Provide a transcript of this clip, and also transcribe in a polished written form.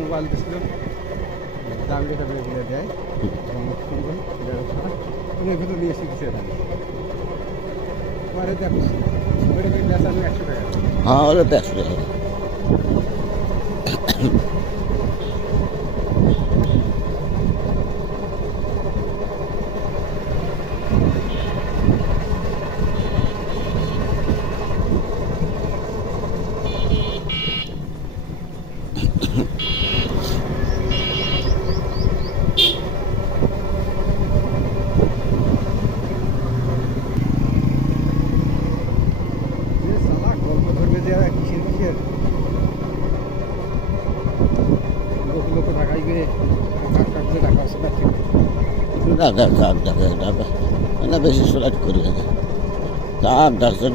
Mobile দিছিল দাবিটা টাবিটা গুলো দেয় সুন্দর অনেক ভিতরে নিয়ে শিখছে পরে দেখো বেচানো 100 টাকা। হ্যাঁ ওটা তো 100 টাকা। গল্প করবে যে কিসের কিসের লোক লোক ঢাকাইবে কাকলে ঢাকা আছে না ঠিক ঢাকা ঢাকা ঢাকা ঢাকা না বেশি সোলাট করি না ঢাকা